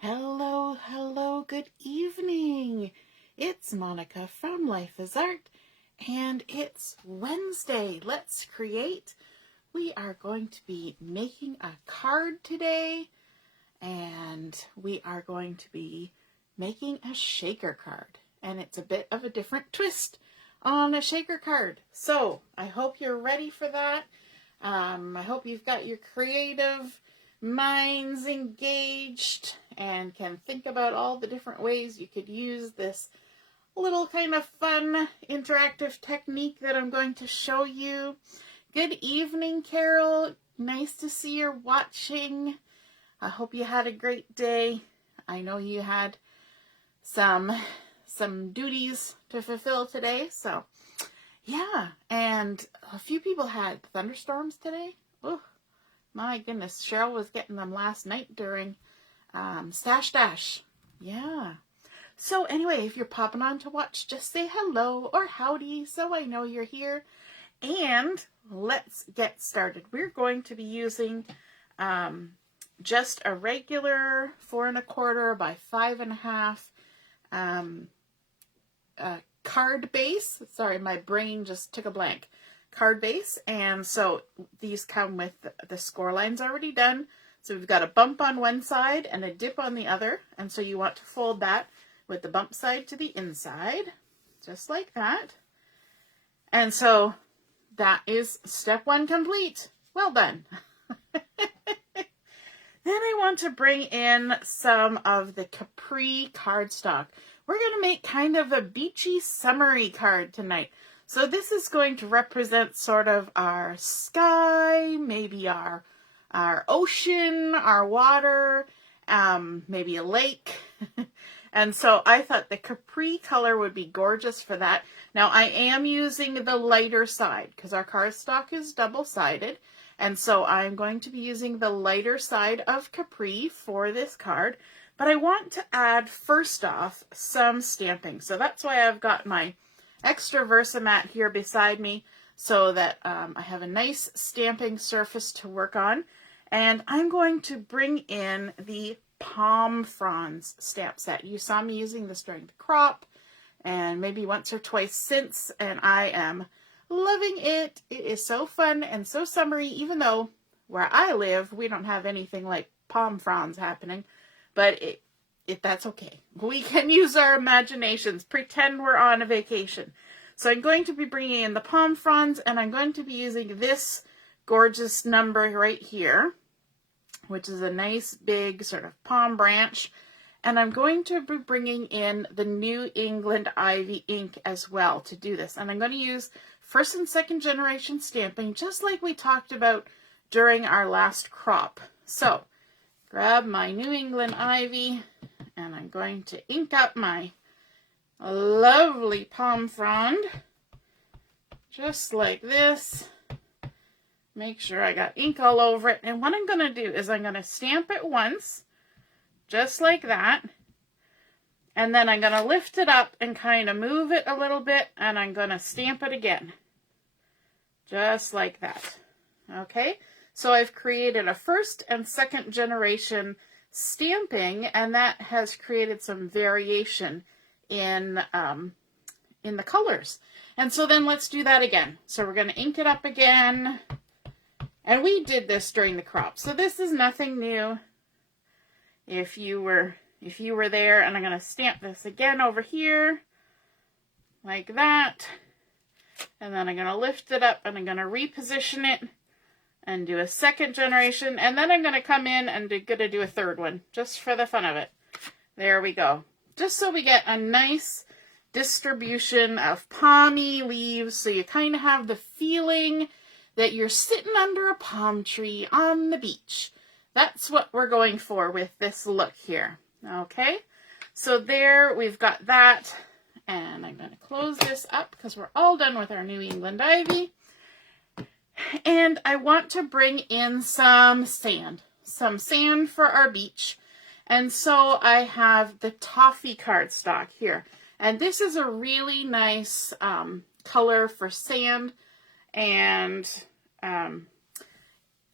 Hello, hello, good evening. It's Monica from Life is Art, and it's Wednesday. Let's create. We are going to be making a card today, and we are going to be making a shaker card. And it's a bit of a different twist on a shaker card. So I hope you're ready for that. I hope you've got your creative minds engaged and can think about all the different ways you could use this little kind of fun interactive technique that I'm going to show you. Good evening, Carol. Nice to see you're watching. I hope you had a great day. I know you had some duties to fulfill today, so yeah. And a few people had thunderstorms today. Oh, my goodness. Cheryl was getting them last night during Stash Dash. Yeah. So anyway, if you're popping on to watch, just say hello or howdy so I know you're here. And let's get started. We're going to be using just a regular 4 1/4 by 5 1/2 card base. Sorry, my brain just took a blank. Card base. And so these come with the score lines already done. So we've got a bump on one side and a dip on the other. And so you want to fold that with the bump side to the inside, just like that. And so that is step 1 complete. Well done. Then I want to bring in some of the Capri cardstock. We're going to make kind of a beachy, summery card tonight. So this is going to represent sort of our sky, maybe our ocean, our water, maybe a lake. And so I thought the Capri color would be gorgeous for that. Now I am using the lighter side because our cardstock is double-sided. And so I'm going to be using the lighter side of Capri for this card. But I want to add, first off, some stamping. So that's why I've got my extra Versamat here beside me so that I have a nice stamping surface to work on. And I'm going to bring in the Palm Fronds stamp set. You saw me using this during the crop and maybe once or twice since, and I am loving it. It is so fun and so summery, even though where I live, we don't have anything like palm fronds happening, but that's okay. We can use our imaginations, pretend we're on a vacation. So I'm going to be bringing in the palm fronds, and I'm going to be using this gorgeous number right here, which is a nice big sort of palm branch. And I'm going to be bringing in the New England Ivy ink as well to do this. And I'm going to use 1st and 2nd generation stamping, just like we talked about during our last crop. So grab my New England Ivy, and I'm going to ink up my lovely palm frond, just like this. Make sure I got ink all over it. And what I'm going to do is I'm going to stamp it once, just like that. And then I'm going to lift it up and kind of move it a little bit, and I'm going to stamp it again, just like that. Okay, so I've created a 1st and 2nd generation stamping, and that has created some variation in the colors. And so then let's do that again. So we're going to ink it up again. And we did this during the crop, so this is nothing new if you were there. And I'm going to stamp this again over here like that. And then I'm going to lift it up and I'm going to reposition it and do a 2nd generation. And then I'm going to come in and going to do a 3rd one just for the fun of it. There we go. Just so we get a nice distribution of palmy leaves, so you kind of have the feeling that you're sitting under a palm tree on the beach. That's what we're going for with this look here. Okay, so there we've got that. And I'm going to close this up because we're all done with our New England Ivy. And I want to bring in some sand for our beach. And so I have the toffee cardstock here. And this is a really nice color for sand. And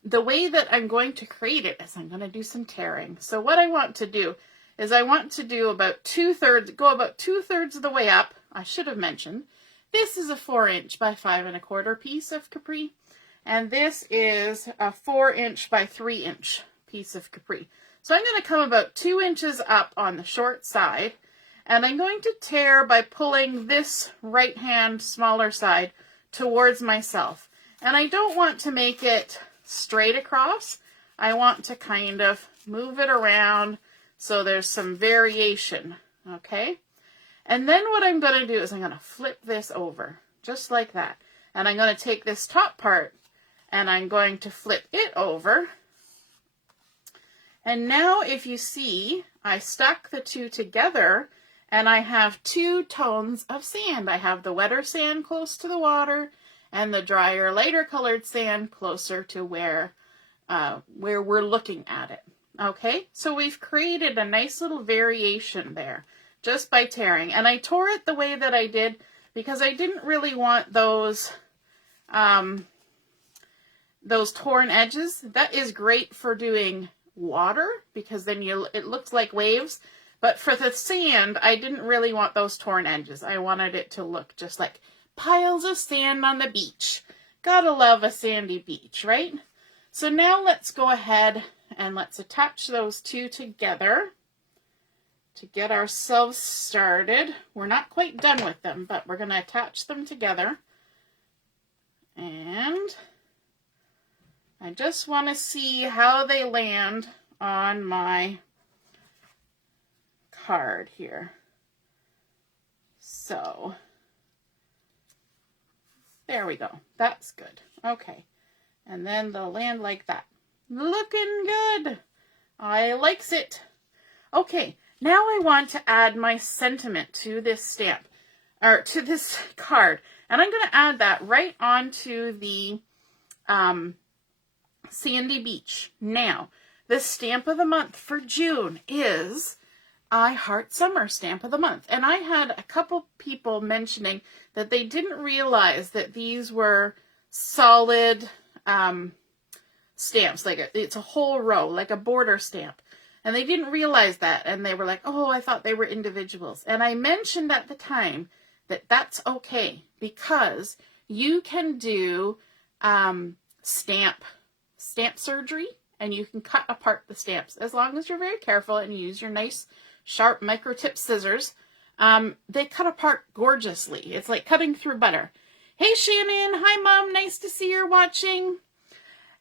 the way that I'm going to create it is I'm going to do some tearing. So what I want to do is I want to do about 2/3 of the way up. I should have mentioned, this is a 4" by 5 1/4 piece of Capri, and this is a 4" by 3" piece of Capri. So I'm going to come about 2 inches up on the short side, and I'm going to tear by pulling this right hand smaller side towards myself. And I don't want to make it straight across. I want to kind of move it around so there's some variation, okay? And then what I'm going to do is I'm going to flip this over, just like that. And I'm going to take this top part and I'm going to flip it over. And now if you see, I stuck the two together and I have 2 tones of sand. I have the wetter sand close to the water and the drier, lighter colored sand closer to where we're looking at it. Okay, so we've created a nice little variation there just by tearing. And I tore it the way that I did because I didn't really want those torn edges. That is great for doing water because then it looks like waves. But for the sand, I didn't really want those torn edges. I wanted it to look just like piles of sand on the beach. Gotta love a sandy beach, right? So now let's go ahead and let's attach those two together to get ourselves started. We're not quite done with them, but we're going to attach them together. And I just want to see how they land on my card here. So there we go. That's good. Okay. And then they'll land like that. Looking good. I likes it. Okay. Now I want to add my sentiment to this stamp, or to this card. And I'm going to add that right onto the sandy beach. Now, the stamp of the month for June is I Heart Summer Stamp of the Month. And I had a couple people mentioning that they didn't realize that these were solid stamps. Like it's a whole row, like a border stamp. And they didn't realize that. And they were like, oh, I thought they were individuals. And I mentioned at the time that that's okay because you can do stamp surgery and you can cut apart the stamps as long as you're very careful and use your nice sharp micro tip scissors. They cut apart gorgeously. It's like cutting through butter. Hey Shannon, hi Mom, nice to see you're watching.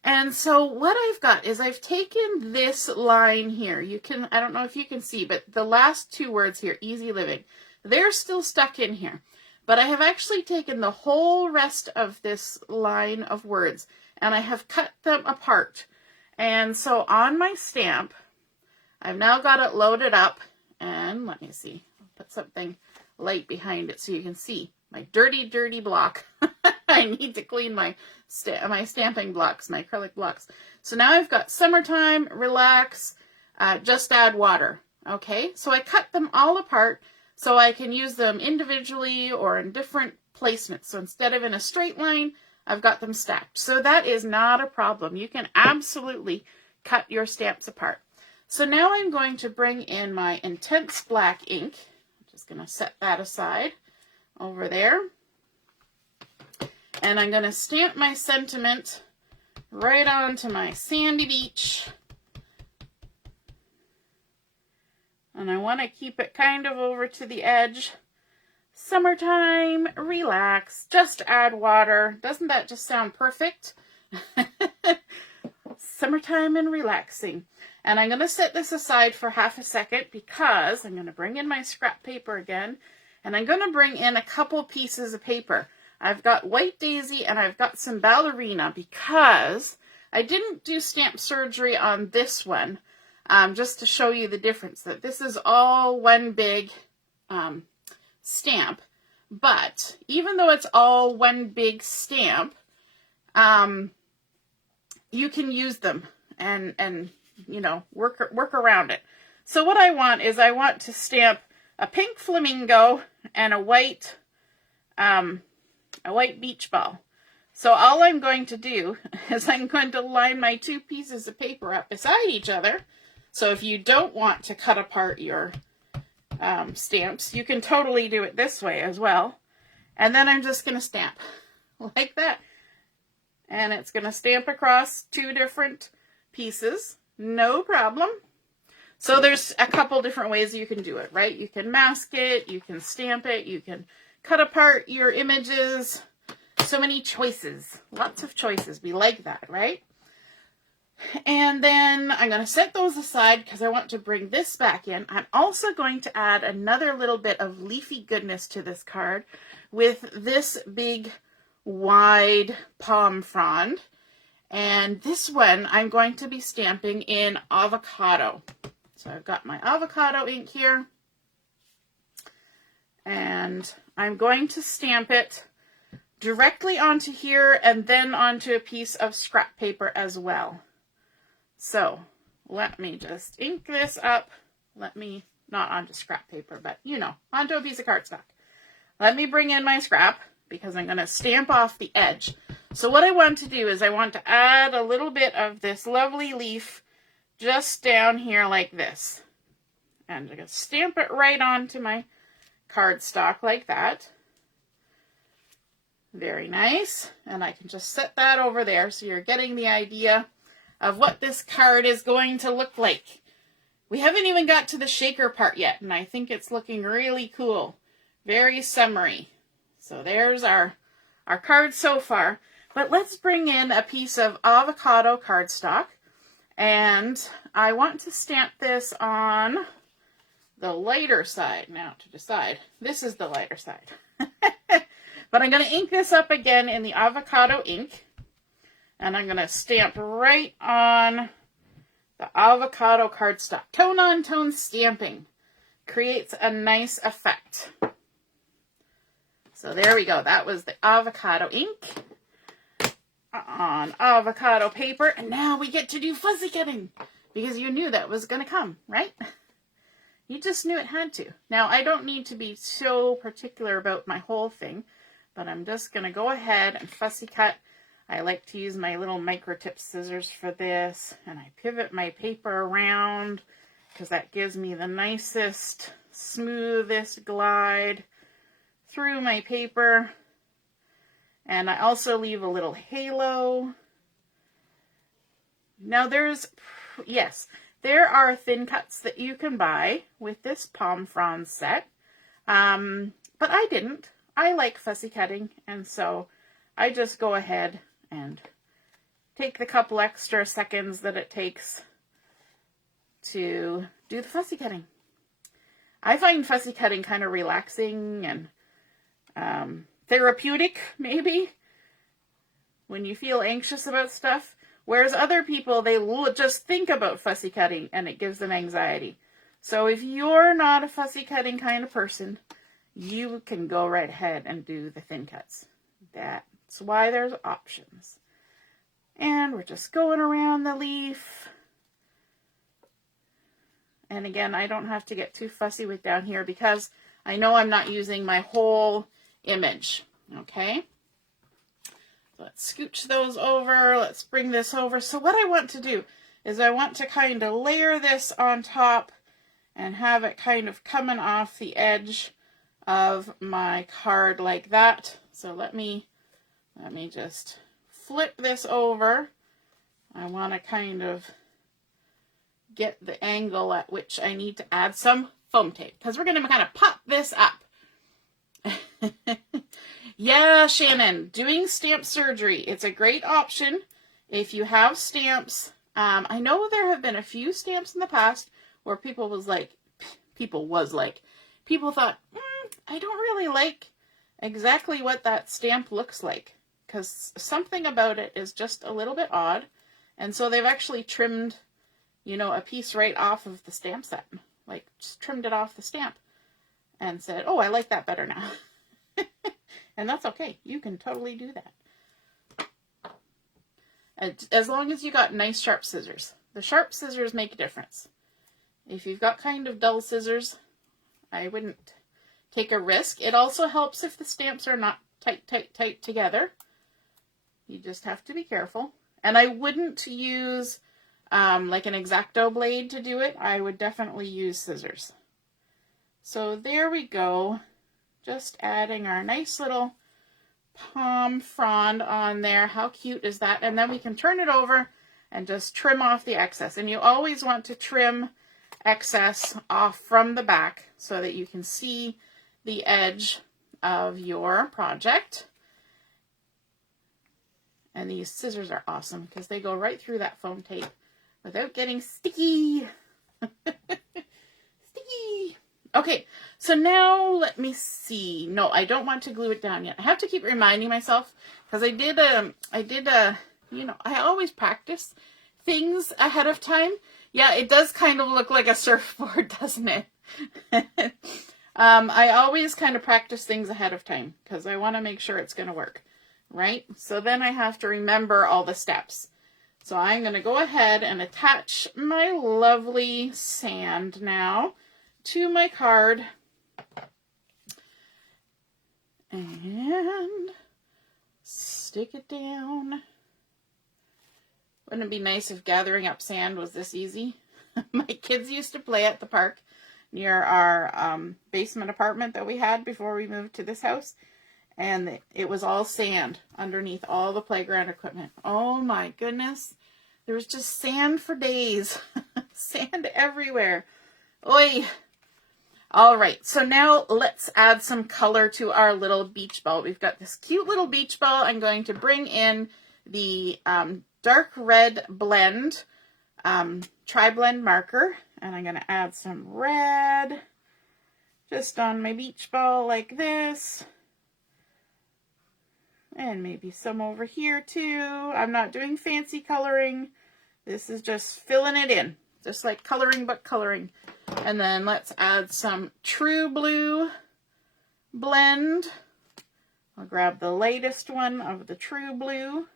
And so what I've got is I've taken this line here. You can, I don't know if you can see, but the last 2 words here, easy living, they're still stuck in here. But I have actually taken the whole rest of this line of words and I have cut them apart. And so on my stamp, I've now got it loaded up. And let me see, I'll put something light behind it so you can see my dirty, dirty block. I need to clean my stamping blocks, my acrylic blocks. So now I've got summertime, relax, just add water. Okay, so I cut them all apart so I can use them individually or in different placements. So instead of in a straight line, I've got them stacked. So that is not a problem. You can absolutely cut your stamps apart. So now I'm going to bring in my intense black ink. I'm just going to set that aside over there. And I'm going to stamp my sentiment right onto my sandy beach. And I want to keep it kind of over to the edge. Summertime, relax, just add water. Doesn't that just sound perfect? Summertime and relaxing. And I'm going to set this aside for half a second because I'm going to bring in my scrap paper again. And I'm going to bring in a couple pieces of paper. I've got White Daisy and I've got some Ballerina because I didn't do stamp surgery on this one. Just to show you the difference, that this is all one big stamp. But even though it's all one big stamp, you can use them and you know, work around it. So what I want is I want to stamp a pink flamingo and a white beach ball. So all I'm going to do is I'm going to line my 2 pieces of paper up beside each other So if you don't want to cut apart your stamps, you can totally do it this way as well. And then I'm just going to stamp like that. And it's going to stamp across 2 different pieces. No problem. So there's a couple different ways you can do it, right? You can mask it, you can stamp it, you can cut apart your images. So many choices, lots of choices. We like that, right? And then I'm going to set those aside because I want to bring this back in. I'm also going to add another little bit of leafy goodness to this card with this big wide palm frond. And this one I'm going to be stamping in avocado. So I've got my avocado ink here. And I'm going to stamp it directly onto here and then onto a piece of scrap paper as well. So let me just ink this up. Not onto scrap paper, but onto a piece of cardstock. Let me bring in my scrap because I'm going to stamp off the edge. So what I want to do is I want to add a little bit of this lovely leaf just down here like this. And I'm going to stamp it right onto my cardstock like that. Very nice. And I can just set that over there so you're getting the idea of what this card is going to look like. We haven't even got to the shaker part yet, and I think it's looking really cool. Very summery. So there's our card so far. But let's bring in a piece of avocado cardstock, and I want to stamp this on the lighter side. Now to decide, this is the lighter side. But I'm going to ink this up again in the avocado ink. And I'm going to stamp right on the avocado cardstock. Tone-on-tone stamping creates a nice effect. So there we go. That was the avocado ink on avocado paper. And now we get to do fussy cutting because you knew that was going to come, right? You just knew it had to. Now, I don't need to be so particular about my whole thing, but I'm just going to go ahead and fussy cut. I like to use my little micro tip scissors for this, and I pivot my paper around because that gives me the nicest, smoothest glide through my paper. And I also leave a little halo. Now there are thin cuts that you can buy with this palm frond set, but I didn't. I like fussy cutting, and so I just go ahead and take the couple extra seconds that it takes to do the fussy cutting. I find fussy cutting kind of relaxing and therapeutic, maybe, when you feel anxious about stuff. Whereas other people, they just think about fussy cutting and it gives them anxiety. So if you're not a fussy cutting kind of person, you can go right ahead and do the thin cuts. That's why there's options. And we're just going around the leaf. And again, I don't have to get too fussy with down here because I know I'm not using my whole image. Okay? Let's scooch those over. Let's bring this over. So what I want to do is I want to kind of layer this on top and have it kind of coming off the edge of my card like that. So let me just flip this over. I want to kind of get the angle at which I need to add some foam tape because we're going to kind of pop this up. Yeah, Shannon, doing stamp surgery. It's a great option if you have stamps. I know there have been a few stamps in the past where people thought, I don't really like exactly what that stamp looks like because something about it is just a little bit odd. And so they've actually trimmed, a piece right off of the stamp set, like just trimmed it off the stamp and said, oh, I like that better now. And that's okay. You can totally do that. As long as you got nice sharp scissors. The sharp scissors make a difference. If you've got kind of dull scissors, I wouldn't take a risk. It also helps if the stamps are not tight together. You just have to be careful. And I wouldn't use like an X-Acto blade to do it, I would definitely use scissors. So there we go. Just adding our nice little palm frond on there. How cute is that? And then we can turn it over and just trim off the excess. And you always want to trim excess off from the back so that you can see the edge of your project. And these scissors are awesome because they go right through that foam tape without getting sticky. Sticky. Okay, so now let me see. No, I don't want to glue it down yet. I have to keep reminding myself because you know, I always practice things ahead of time. Yeah, it does kind of look like a surfboard, doesn't it? I always kind of practice things ahead of time because I want to make sure it's going to work, right? So then I have to remember all the steps. So I'm going to go ahead and attach my lovely sand now to my card. And stick it down. Wouldn't it be nice if gathering up sand was this easy? My kids used to play at the park near our basement apartment that we had before we moved to this house. And it was all sand underneath all the playground equipment. Oh my goodness. There was just sand for days. Sand everywhere. Oi. All right, so now let's add some color to our little beach ball. We've got this cute little beach ball. I'm going to bring in the dark red blend, tri-blend marker, and I'm going to add some red just on my beach ball like this. And maybe some over here too. I'm not doing fancy coloring. This is just filling it in, just like coloring but coloring. And then let's add some True Blue blend. I'll grab the lightest one of the True Blue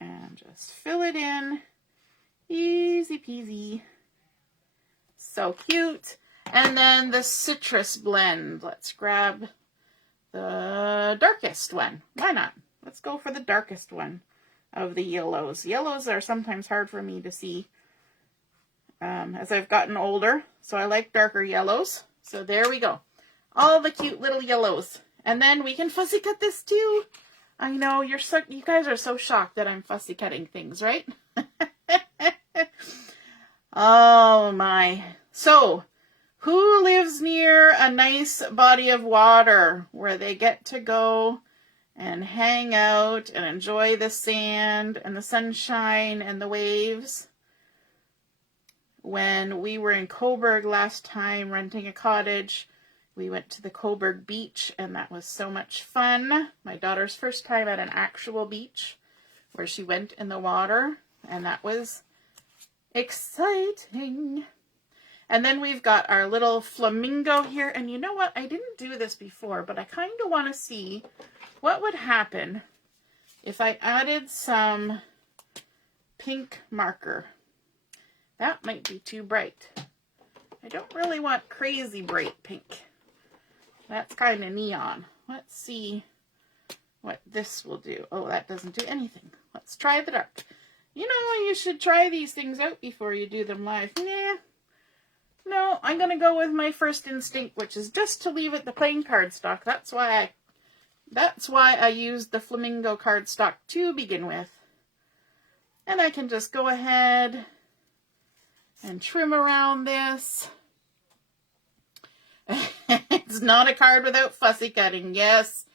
and just fill it in. Easy peasy. So cute. And then the Citrus blend. Let's grab the darkest one. Why not? Let's go for the darkest one of the yellows. Yellows are sometimes hard for me to see as I've gotten older, so I like darker yellows. So there we go. All the cute little yellows. And then we can fussy cut this too. I know, you guys are so shocked that I'm fussy cutting things, right? Oh my. So, who lives near a nice body of water where they get to go and hang out and enjoy the sand and the sunshine and the waves? When we were in Coburg last time renting a cottage, we went to the Coburg beach and that was so much fun. My daughter's first time at an actual beach where she went in the water, and that was exciting. And then we've got our little flamingo here, and you know what? I didn't do this before, but I kind of want to see what would happen if I added some pink marker. That might be too bright. I don't really want crazy bright pink. That's kind of neon. Let's see what this will do. Oh, that doesn't do anything. Let's try the dark. You know, you should try these things out before you do them live. Nah. No, I'm going to go with my first instinct, which is just to leave it the plain cardstock. That's why I used the flamingo cardstock to begin with. And I can just go ahead and trim around this. It's not a card without fussy cutting. Yes.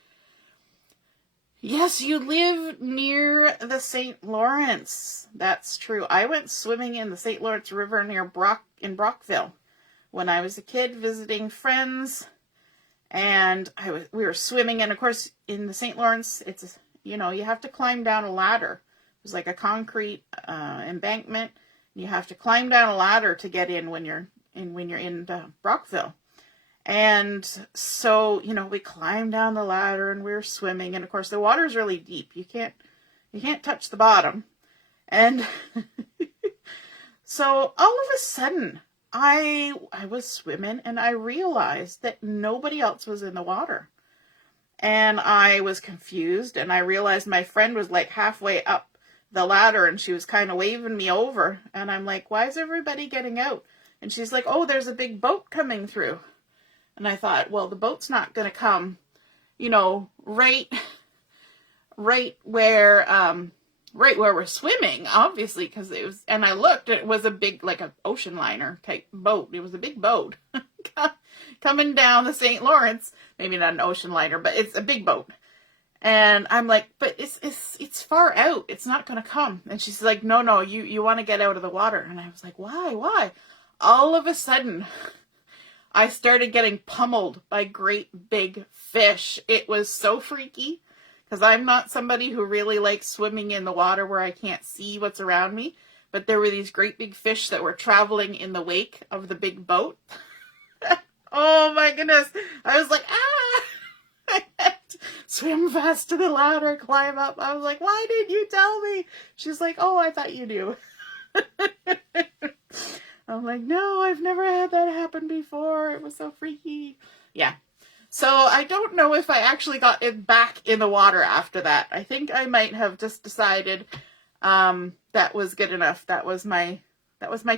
Yes, you live near the St. Lawrence. That's true. I went swimming in the St. Lawrence River near Brockville when I was a kid visiting friends. And we were swimming. And of course, in the St. Lawrence, it's, you know, you have to climb down a ladder. It was like a concrete embankment. You have to climb down a ladder to get in when you're in Brockville. And so, you know, we climbed down the ladder and we were swimming. And of course, the water's really deep. You can't touch the bottom. And so all of a sudden, I was swimming and I realized that nobody else was in the water. And I was confused, and I realized my friend was like halfway up the ladder, and she was kind of waving me over. And I'm like, why is everybody getting out? And she's like, oh, there's a big boat coming through. And I thought, well, the boat's not going to come, you know, right where we're swimming, obviously, because it was, and I looked, it was a big, like an ocean liner type boat. It was a big boat coming down the St. Lawrence. Maybe not an ocean liner, but it's a big boat. And I'm like, but it's far out. It's not going to come. And she's like, no, you want to get out of the water. And I was like, why? All of a sudden, I started getting pummeled by great big fish. It was so freaky, because I'm not somebody who really likes swimming in the water where I can't see what's around me. But there were these great big fish that were traveling in the wake of the big boat. Oh my goodness. I was like, ah! I had to swim fast to the ladder, climb up. I was like, why didn't you tell me? She's like, oh, I thought you knew. I'm like, no, I've never had that happen before. It was so freaky. Yeah. So I don't know if I actually got it back in the water after that. I think I might have just decided that was good enough. That was my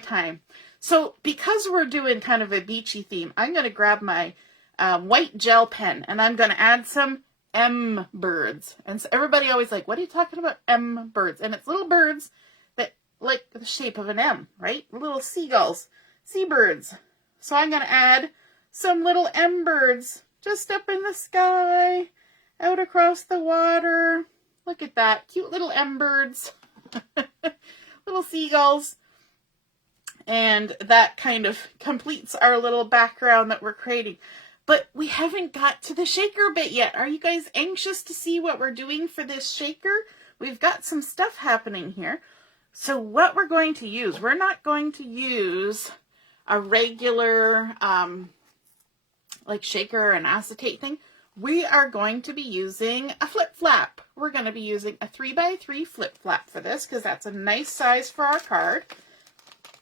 time. So because we're doing kind of a beachy theme, I'm going to grab my white gel pen, and I'm going to add some M birds. And so everybody always like, what are you talking about, M birds? And it's little birds that like the shape of an M, right? Little seagulls, seabirds. So I'm going to add some little M birds just up in the sky, out across the water. Look at that, cute little M birds, little seagulls. And that kind of completes our little background that we're creating. But we haven't got to the shaker bit yet. Are you guys anxious to see what we're doing for this shaker? We've got some stuff happening here. So what we're going to use, we're not going to use a regular like shaker or an acetate thing. We are going to be using a flip flap. We're going to be using a 3x3 flip flap for this, because that's a nice size for our card.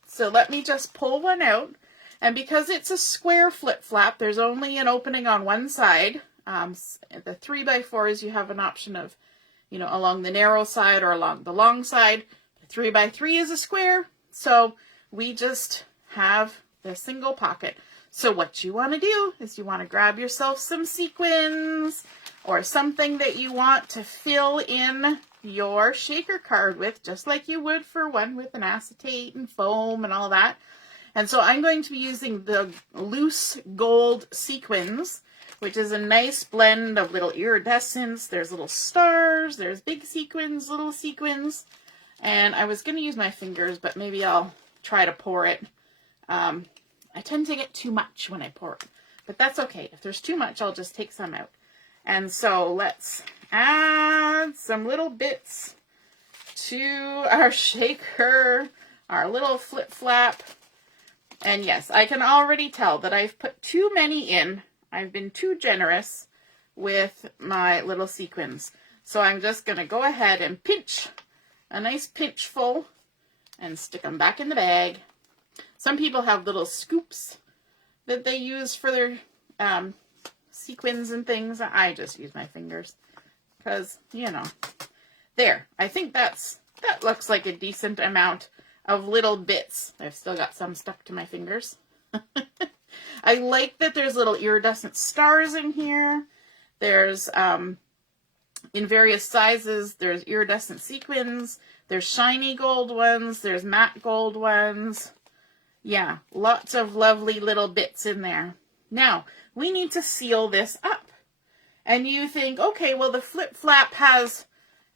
So let me just pull one out. And because it's a square flip flap, there's only an opening on one side. The 3x4s, you have an option of, you know, along the narrow side or along the long side. The 3x3 is a square. So we just have the single pocket. So what you want to do is you want to grab yourself some sequins or something that you want to fill in your shaker card with, just like you would for one with an acetate and foam and all that. And so I'm going to be using the loose gold sequins, which is a nice blend of little iridescents. There's little stars, there's big sequins, little sequins. And I was going to use my fingers, but maybe I'll try to pour it. I tend to get too much when I pour it, but that's okay. If there's too much, I'll just take some out. And so let's add some little bits to our shaker, our little flip flap. And yes, I can already tell that I've put too many in. I've been too generous with my little sequins. So I'm just going to go ahead and pinch a nice pinch full and stick them back in the bag. Some people have little scoops that they use for their sequins and things. I just use my fingers because, you know, there. I think that looks like a decent amount of little bits. I've still got some stuck to my fingers. I like that there's little iridescent stars in here. There's, in various sizes, there's iridescent sequins. There's shiny gold ones. There's matte gold ones. Yeah, lots of lovely little bits in there. Now, we need to seal this up. And you think, okay, well, the flip flap has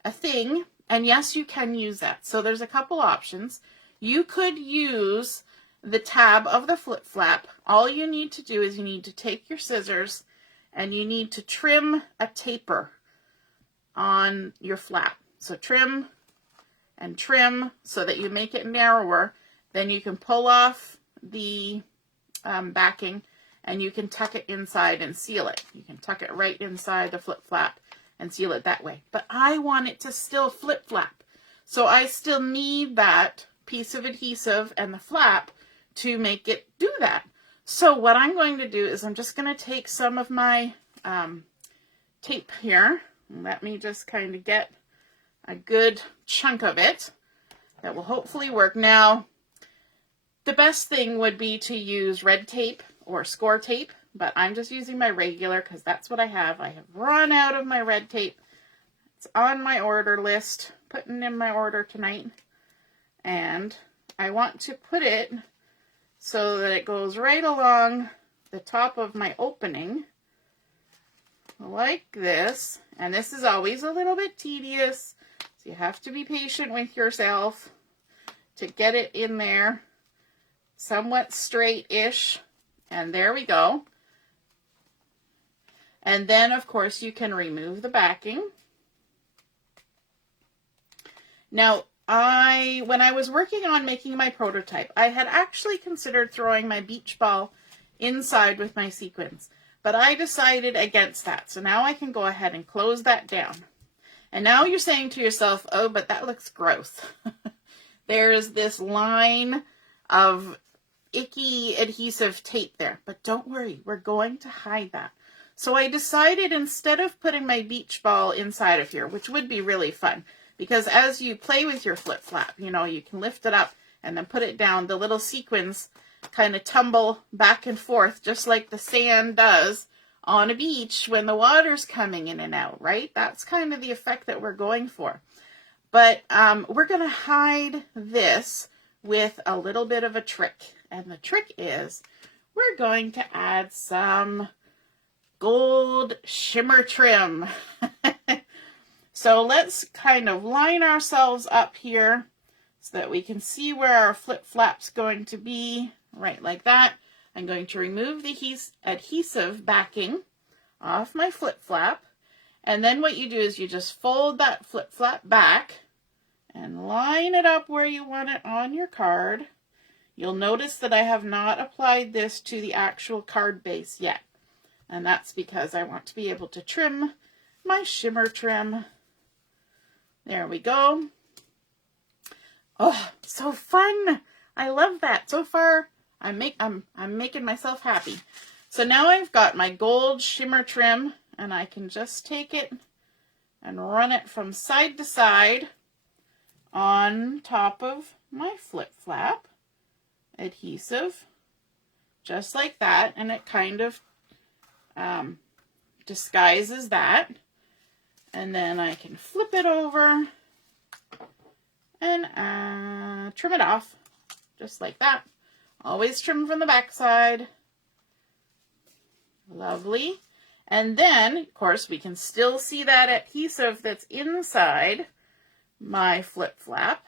a thing. And yes, you can use that. So there's a couple options. You could use the tab of the flip flap. All you need to do is you need to take your scissors and you need to trim a taper on your flap. So trim and trim so that you make it narrower. Then you can pull off the backing and you can tuck it inside and seal it. You can tuck it right inside the flip flap and seal it that way. But I want it to still flip flap. So I still need that piece of adhesive and the flap to make it do that. So what I'm going to do is I'm just going to take some of my tape here. Let me just kind of get a good chunk of it that will hopefully work. Now, the best thing would be to use red tape or score tape, but I'm just using my regular because that's what I have. I have run out of my red tape. It's on my order list, putting in my order tonight. And I want to put it so that it goes right along the top of my opening, like this. And this is always a little bit tedious, so you have to be patient with yourself to get it in there somewhat straight-ish. And there we go. And then, of course, you can remove the backing. Now, when I was working on making my prototype, I had actually considered throwing my beach ball inside with my sequins, but I decided against that. So now I can go ahead and close that down. And now you're saying to yourself, oh, but that looks gross. There's this line of icky adhesive tape there, but don't worry, we're going to hide that. So I decided instead of putting my beach ball inside of here, which would be really fun, because as you play with your flip flap, you know, you can lift it up and then put it down. The little sequins kind of tumble back and forth, just like the sand does on a beach when the water's coming in and out, right? That's kind of the effect that we're going for. But we're going to hide this with a little bit of a trick. And the trick is we're going to add some gold shimmer trim. So let's kind of line ourselves up here so that we can see where our flip flap's going to be, right like that. I'm going to remove the adhesive backing off my flip flap. And then what you do is you just fold that flip flap back and line it up where you want it on your card. You'll notice that I have not applied this to the actual card base yet. And that's because I want to be able to trim my shimmer trim. There we go. Oh, so fun. I love that. So far, I'm making myself happy. So now I've got my gold shimmer trim, and I can just take it and run it from side to side on top of my flip flap adhesive, just like that, and it kind of disguises that. And then I can flip it over and trim it off, just like that. Always trim from the back side. Lovely. And then, of course, we can still see that adhesive that's inside my flip flap.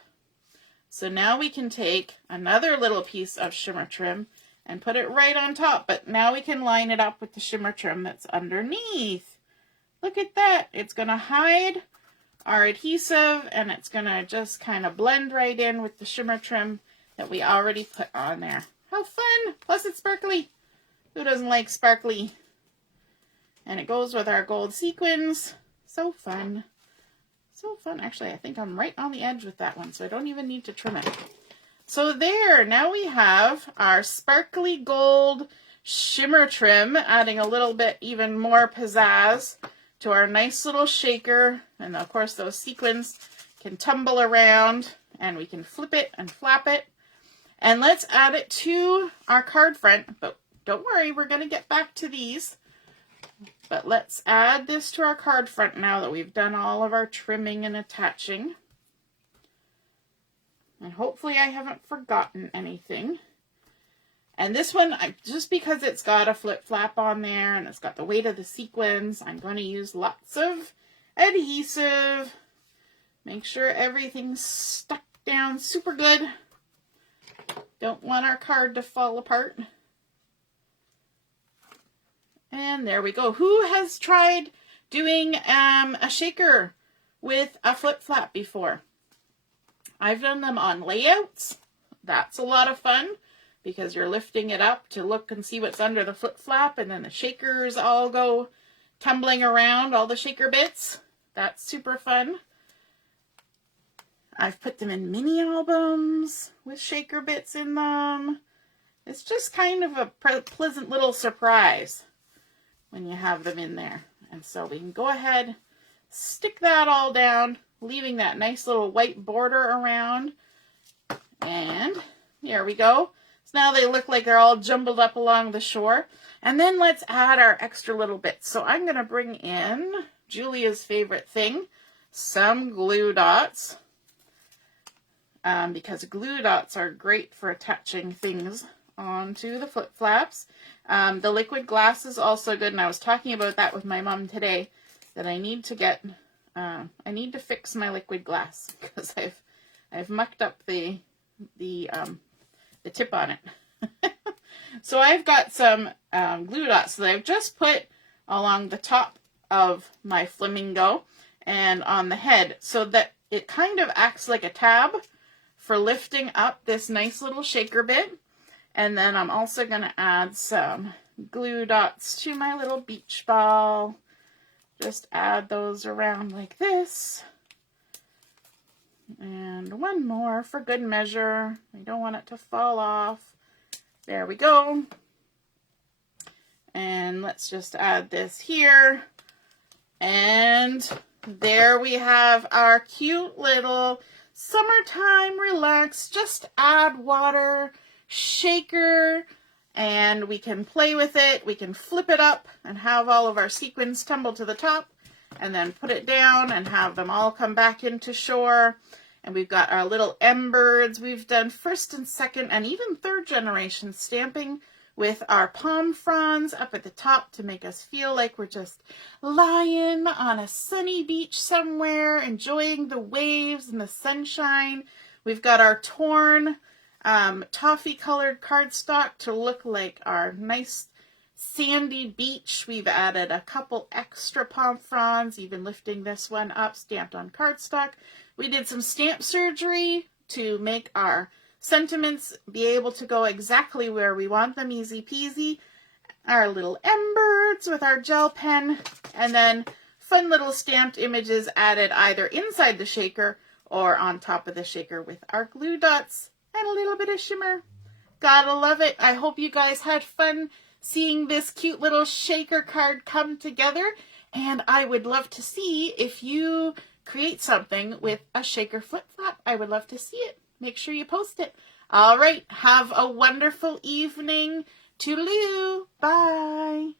So now we can take another little piece of shimmer trim and put it right on top. But now we can line it up with the shimmer trim that's underneath. Look at that. It's going to hide our adhesive, and it's going to just kind of blend right in with the shimmer trim that we already put on there. How fun! Plus it's sparkly. Who doesn't like sparkly? And it goes with our gold sequins. So fun. So fun. Actually, I think I'm right on the edge with that one, so I don't even need to trim it. So there, now we have our sparkly gold shimmer trim, adding a little bit even more pizzazz to our nice little shaker. And of course, those sequins can tumble around, and we can flip it and flap it. And let's add it to our card front, but don't worry, we're going to get back to these. But let's add this to our card front now that we've done all of our trimming and attaching. And hopefully I haven't forgotten anything. And this one, just because it's got a flip flap on there and it's got the weight of the sequins, I'm going to use lots of adhesive. Make sure everything's stuck down super good. Don't want our card to fall apart. And there we go. Who has tried doing a shaker with a flip flap before? I've done them on layouts. That's a lot of fun because you're lifting it up to look and see what's under the flip flap, and then the shakers all go tumbling around, all the shaker bits. That's super fun. I've put them in mini albums with shaker bits in them. It's just kind of a pleasant little surprise when you have them in there. And so we can go ahead, stick that all down leaving that nice little white border around. And here we go. So now they look like they're all jumbled up along the shore. And then let's add our extra little bits. So I'm going to bring in Julia's favorite thing, some glue dots. Because glue dots are great for attaching things onto the flip flaps. The liquid glass is also good, and I was talking about that with my mom today, that I need to get, I need to fix my liquid glass because I've mucked up the tip on it. So I've got some glue dots that I've just put along the top of my flamingo and on the head so that it kind of acts like a tab for lifting up this nice little shaker bit. And then I'm also going to add some glue dots to my little beach ball. Just add those around like this. And one more for good measure. I don't want it to fall off. There we go. And let's just add this here. And there we have our cute little summertime relax. Just add water shaker, and we can play with it. We can flip it up and have all of our sequins tumble to the top, and then put it down and have them all come back into shore. And we've got our little birds. We've done first and second and even third generation stamping with our palm fronds up at the top to make us feel like we're just lying on a sunny beach somewhere, enjoying the waves and the sunshine. We've got our torn toffee colored cardstock to look like our nice sandy beach. We've added a couple extra palm fronds, even lifting this one up, stamped on cardstock. We did some stamp surgery to make our sentiments be able to go exactly where we want them, easy peasy. Our little birds with our gel pen, and then fun little stamped images added either inside the shaker or on top of the shaker with our glue dots and a little bit of shimmer. Gotta love it. I hope you guys had fun seeing this cute little shaker card come together, and I would love to see if you create something with a shaker flip flop. I would love to see it. Make sure you post it. All right, have a wonderful evening. Toodaloo. Bye.